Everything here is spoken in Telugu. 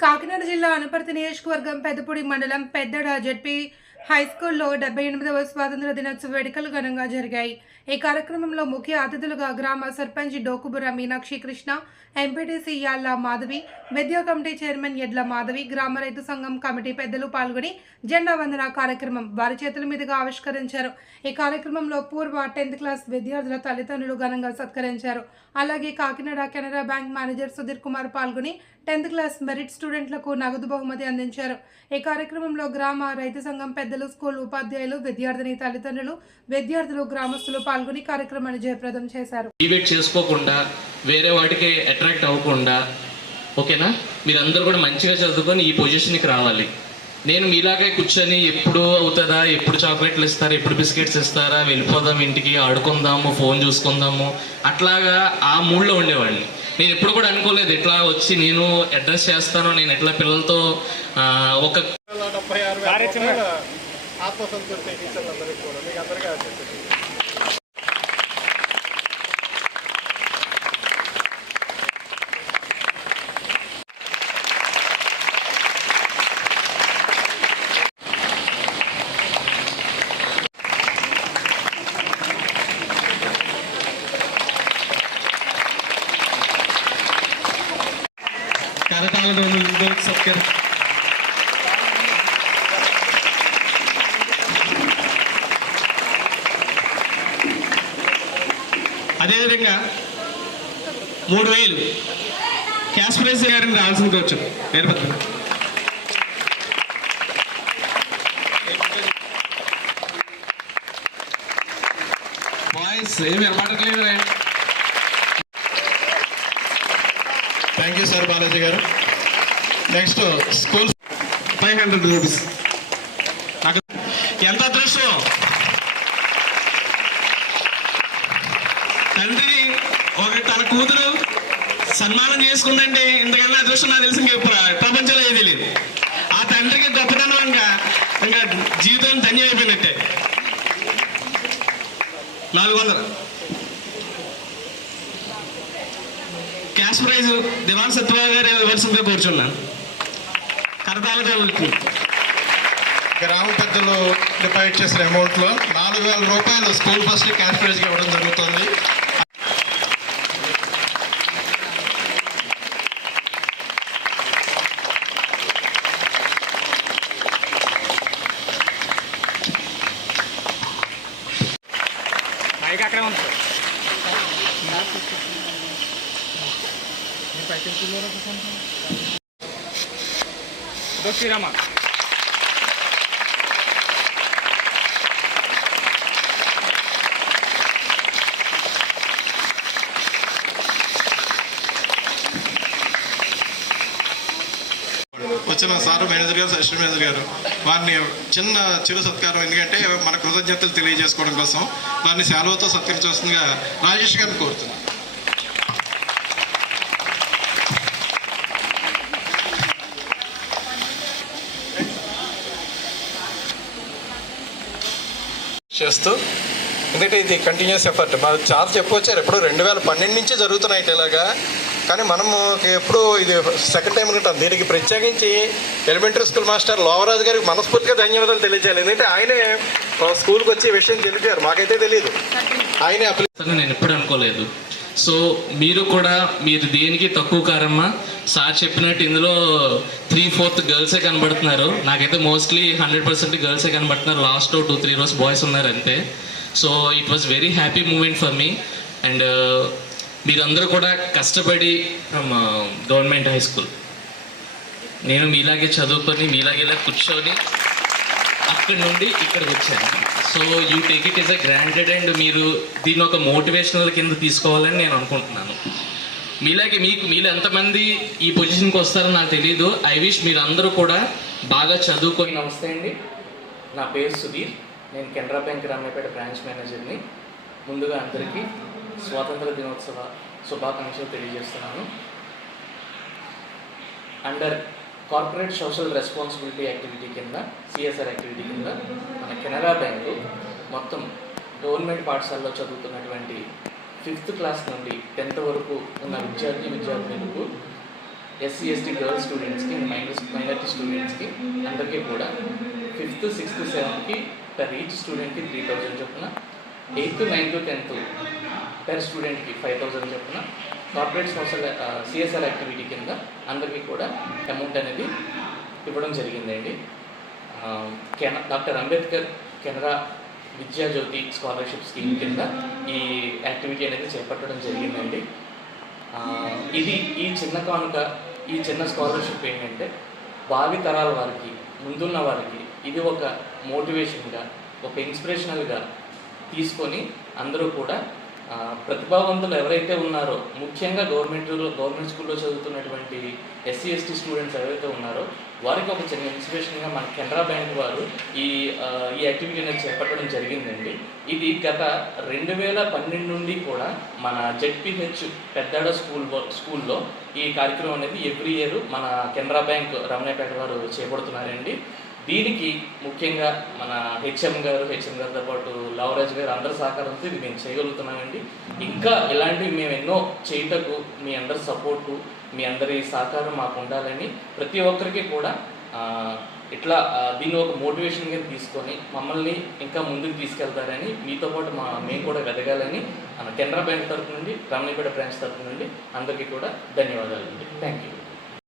కాకినాడ జిల్లా అనపర్తి నియోజకవర్గం పెద్దపూడి మండలం పెద్దడ జడ్పీ హై స్కూల్లో డెబ్బై ఎనిమిదవ స్వాతంత్ర దినోత్సవ వేడుకలు ఘనంగా జరిగాయి. ఈ కార్యక్రమంలో ముఖ్య అతిథులుగా గ్రామ సర్పంచ్ డోకుబుర మీనాక్షి కృష్ణ ఎంపీటీసీ యాళ్ళ మాధవి విద్యా కమిటీ చైర్మన్ ఎడ్ల మాధవి గ్రామ రైతు సంఘం కమిటీ పెద్దలు పాల్గొని జెండా వందన కార్యక్రమం వారి చేతుల మీదుగా ఆవిష్కరించారు. ఈ కార్యక్రమంలో పూర్వ టెన్త్ క్లాస్ విద్యార్థుల తల్లిదండ్రులు ఘనంగా సత్కరించారు. అలాగే Kakinada Canara bank manager Sudheer Kumar పాల్గొని టెన్త్ క్లాస్ మెరిట్ స్టూడెంట్లకు నగదు బహుమతి అందించారు. ఈ కార్యక్రమంలో గ్రామ రైతు సంఘం పెద్దలు స్కూల్ ఉపాధ్యాయులు విద్యార్థిని తల్లిదండ్రులు విద్యార్థులు గ్రామస్తులు పాల్గొని కార్యక్రమాన్ని జయప్రదం చేశారు. డిబేట్ చేసుకోకుండా వేరే వాటికి అట్రాక్ట్ అవ్వకుండా ఓకేనా? మీరందరూ కూడా మంచిగా చదువుకొని ఈ పొజిషన్కి రావాలి. నేను మీలాగే కూర్చొని ఎప్పుడు అవుతుందా ఎప్పుడు చాక్లెట్లు ఇస్తారా ఎప్పుడు బిస్కెట్స్ ఇస్తారా వెళ్ళిపోదాం ఇంటికి ఆడుకుందాము ఫోన్ చూసుకుందాము అట్లాగా ఆ మూడ్లో ఉండేవాడిని. నేను ఎప్పుడు కూడా అనుకోలేదు ఎట్లా వచ్చి నేను అడ్రస్ చేస్తాను నేను ఎట్లా పిల్లలతో ఆ, ఒక ఆత్మసంతృప్తి టీచర్లందరికీ కూడా మీకు అందరికీ ఆశిస్తుంది అదేవిధంగా మూడు వేలు. క్యాష్ ప్రైజ్ గారిని రావాల్సింది కోవచ్చు నేర్పత్ర బాయ్స్ ఏం వినపడట్లేదు thank you sir Balaji garu. Next school five hundred rupees నాకు ఎంత అదృష్టం? తండ్రి ఒక తన కూతురు సన్మానం చేసుకుందంటే ఇంతకన్నా అదృష్టం నాకు తెలిసి ఇంకా ప్రపంచంలో ఏది తెలియదు ఆ తండ్రికి గొప్పతనం ఇంకా ఇంకా జీవితం ధన్యమైపోయినట్టే నాలుగు వందలు. క్యాష్ ప్రైజ్ దివాన్ సత్యబాబు గారు ఇవ్వాల్సిందిగా కూర్చున్నాను. కరతాల జరుగుతుంది గ్రామ పెద్దలు డిపాజిట్ చేసిన అమౌంట్లో నాలుగు వేల రూపాయలు స్కూల్ ఫస్ట్ క్యాష్ ప్రైజ్గా ఇవ్వడం జరుగుతుంది. అక్కడే ఉంది సార్. శ్రీరామ వచ్చిన sir manager garu assistant manager garu వారిని చిన్న చిరు సత్కారం. ఎందుకంటే మన కృతజ్ఞతలు తెలియజేసుకోవడం కోసం వారిని సెలవుతో సత్కరించవలసిందిగా రాజేష్ గారిని కోరుతున్నాను. చేస్తూ ఎందుకంటే ఇది కంటిన్యూస్ ఎఫర్ట్ మనం చాలా చెప్పొచ్చారు ఎప్పుడు రెండు వేల పన్నెండు నుంచి జరుగుతున్నాయి ఇలాగా. కానీ మనము ఎప్పుడు ఇది సెకండ్ టైం అనుకుంటాం. దీనికి ప్రత్యేకించి ఎలిమెంటరీ స్కూల్ మాస్టర్ లోవరాజు గారికి మనస్ఫూర్తిగా ధన్యవాదాలు తెలియజేయాలి. ఎందుకంటే ఆయనే స్కూల్కి వచ్చి విషయం తెలిపారు. మాకైతే తెలియదు ఆయనే అప్లై నేను ఎప్పుడు అనుకోలేదు. సో మీరు కూడా మీరు దేనికి తక్కువ కారమ్మా? సార్ చెప్పినట్టు ఇందులో త్రీ ఫోర్త్ గర్ల్సే కనబడుతున్నారు. నాకైతే మోస్ట్లీ హండ్రెడ్ పర్సెంట్ గర్ల్సే కనబడుతున్నారు. లాస్ట్ టూ త్రీ రోజు బాయ్స్ ఉన్నారు అంతే. So it was very happy moment for me and మీరందరూ కూడా కష్టపడి ఫ్రమ్ గవర్నమెంట్ హై స్కూల్ నేను మీలాగే చదువుకొని మీలాగే ఇలా కూర్చొని అక్కడ నుండి ఇక్కడికి వచ్చాను. So you take it is a granted and మీరు దీన్ని ఒక మోటివేషనల్ కింద తీసుకోవాలని నేను అనుకుంటున్నాను. మీలాగే మీకు మీరు ఎంతమంది ఈ పొజిషన్కి వస్తారో నాకు తెలియదు ఐ విష్ మీరు అందరూ కూడా బాగా చదువుకొని నమస్తే అండి. నా పేరు సుధీర్. నేను కెనరా బ్యాంక్ రామేపేట బ్రాంచ్ మేనేజర్ని. ముందుగా అందరికీ స్వాతంత్ర దినోత్సవ శుభాకాంక్షలు తెలియజేస్తున్నాను. Under corporate social responsibility activity కింద సిఎస్ఆర్ యాక్టివిటీ కింద మన కెనరా బ్యాంకు మొత్తం గవర్నమెంట్ పాఠశాలలో చదువుతున్నటువంటి ఫిఫ్త్ క్లాస్ నుండి టెన్త్ వరకు ఉన్న విద్యార్థి విద్యార్థులకు ఎస్సీ ఎస్టీ గర్ల్స్ స్టూడెంట్స్కి మైనస్ మైనార్టీ స్టూడెంట్స్కి అందరికీ కూడా ఫిఫ్త్ సిక్స్త్ సెవెంత్కి పర్ ఈచ్ స్టూడెంట్కి త్రీ థౌజండ్ చొప్పున ఎయిత్ నైన్త్ టెన్త్ పర్ స్టూడెంట్కి ఫైవ్ థౌజండ్ చొప్పున కార్పొరేట్ సోషల్ సిఎస్ఆర్ యాక్టివిటీ కింద అందరికీ కూడా అమౌంట్ అనేది ఇవ్వడం జరిగిందండి. కెన doctor Ambedkar Canara Vidyajyoti scholarship scheme కింద ఈ యాక్టివిటీ అనేది చేపట్టడం జరిగిందండి. ఇది ఈ చిన్న కానుక ఈ చిన్న స్కాలర్షిప్ ఏంటంటే భావి తరాల వారికి ముందున్న వారికి ఇది ఒక మోటివేషన్గా ఒక ఇన్స్పిరేషనల్గా తీసుకొని అందరూ కూడా ప్రతిభావంతులు ఎవరైతే ఉన్నారో ముఖ్యంగా గవర్నమెంట్లో గవర్నమెంట్ స్కూల్లో చదువుతున్నటువంటి ఎస్సీ ఎస్టీ స్టూడెంట్స్ ఎవరైతే ఉన్నారో వారికి ఒక చిన్న ఇన్స్పిరేషన్గా మన కెనరా బ్యాంక్ వారు ఈ ఈ యాక్టివిటీ అనేది చేపట్టడం జరిగిందండి. ఇది గత రెండు వేల పన్నెండు నుండి కూడా మన జెడ్పిహెచ్ పెద్దాడ స్కూల్ స్కూల్లో ఈ కార్యక్రమం అనేది ఎవ్రీ ఇయర్ మన కెనరా బ్యాంక్ రమణపేట వారు చేపడుతున్నారండి. దీనికి ముఖ్యంగా మన హెచ్ఎం గారు హెచ్ఎం గారితో పాటు లవరాజ్ గారు అందరి సహకారంతో ఇది మేము చేయగలుగుతున్నామండి. ఇంకా ఇలాంటివి మేము ఎన్నో చేయటకు మీ అందరి సపోర్టు మీ అందరి సహకారం మాకు ఉండాలని ప్రతి ఒక్కరికి కూడా ఇట్లా దీన్ని ఒక మోటివేషన్గా తీసుకొని మమ్మల్ని ఇంకా ముందుకు తీసుకెళ్తారని మీతో పాటు మా మేము కూడా వెదగాలని మన కెనరా బ్యాంక్ తరఫు నుండి రమణిపేట బ్రాంచ్ తరఫు నుండి అందరికీ కూడా ధన్యవాదాలు అండి థ్యాంక్ యూ